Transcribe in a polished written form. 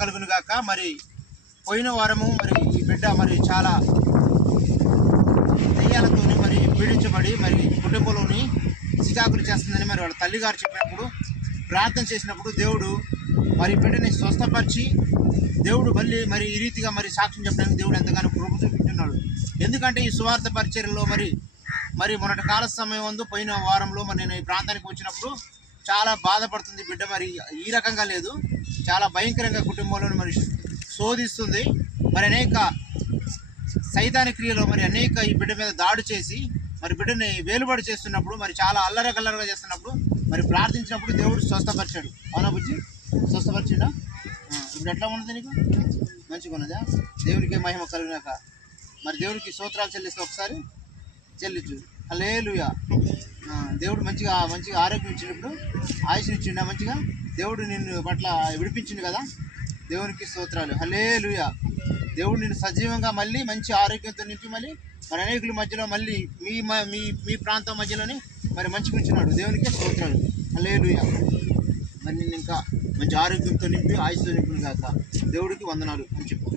కలుగును గాక. మరి పోయిన వారము మరి ఈ బిడ్డ మరి చాలా దెయ్యాలతో మరి పీడించబడి మరి కుటుంబంలోని చికాకులు చేస్తుందని మరి వాళ్ళ తల్లిగారు చెప్పినప్పుడు ప్రార్థన చేసినప్పుడు దేవుడు మరి బిడ్డని స్వస్థపరిచి దేవుడు మళ్ళీ మరి ఈ రీతిగా మరి సాక్ష్యం చెప్పడానికి దేవుడు ఎంతగానో కృప చూపించున్నాడు. ఎందుకంటే ఈ సువార్త పరిచర్యలో మరి మొన్నటి కాల సమయం ముందు పోయిన వారంలో మరి నేను ఈ ప్రాంతానికి వచ్చినప్పుడు చాలా బాధపడుతుంది బిడ్డ. మరి ఈ రకంగా లేదు, చాలా భయంకరంగా కుటుంబంలో మరి శోధిస్తుంది. మరి అనేక సైతాని క్రియలో మరి అనేక ఈ బిడ్డ మీద దాడి చేసి మరి బిడ్డని వేలుబడి చేస్తున్నప్పుడు మరి చాలా అల్లరగల్లరగా చేస్తున్నప్పుడు మరి ప్రార్థించినప్పుడు దేవుడు స్వస్థపరిచాడు. అవునా బుజ్జి? స్వస్థపరిచాడా? ఇప్పుడు ఎట్లా ఉన్నది నీకు? మంచిగా ఉన్నదా? దేవునికి మహిమ కలిగినాక మరి దేవుడికి స్తోత్రాలు చెల్లిస్తే ఒకసారి చెల్లించు. హల్లెలూయా. దేవుడు మంచిగా ఆరోగ్యం ఇచ్చినప్పుడు ఆయుష్ని ఇచ్చిండా మంచిగా. దేవుడు నిన్ను పట్ల విడిపించిండు కదా, దేవునికి స్తోత్రాలు. హల్లెలూయా. దేవుడు నిన్ను సజీవంగా మళ్ళీ మంచి ఆరోగ్యంతో నింపి మరి అనేకుల మధ్యలో మళ్ళీ మీ ప్రాంతం మధ్యలోనే మరి మంచిగా ఉంచున్నాడు. దేవునికి స్తోత్రాలు. హల్లెలూయా. మరి నిన్ను ఇంకా మంచి ఆరోగ్యంతో నింపి ఆయుష్తో నింపును కాక దేవుడికి వందనాలు అని చెప్పు.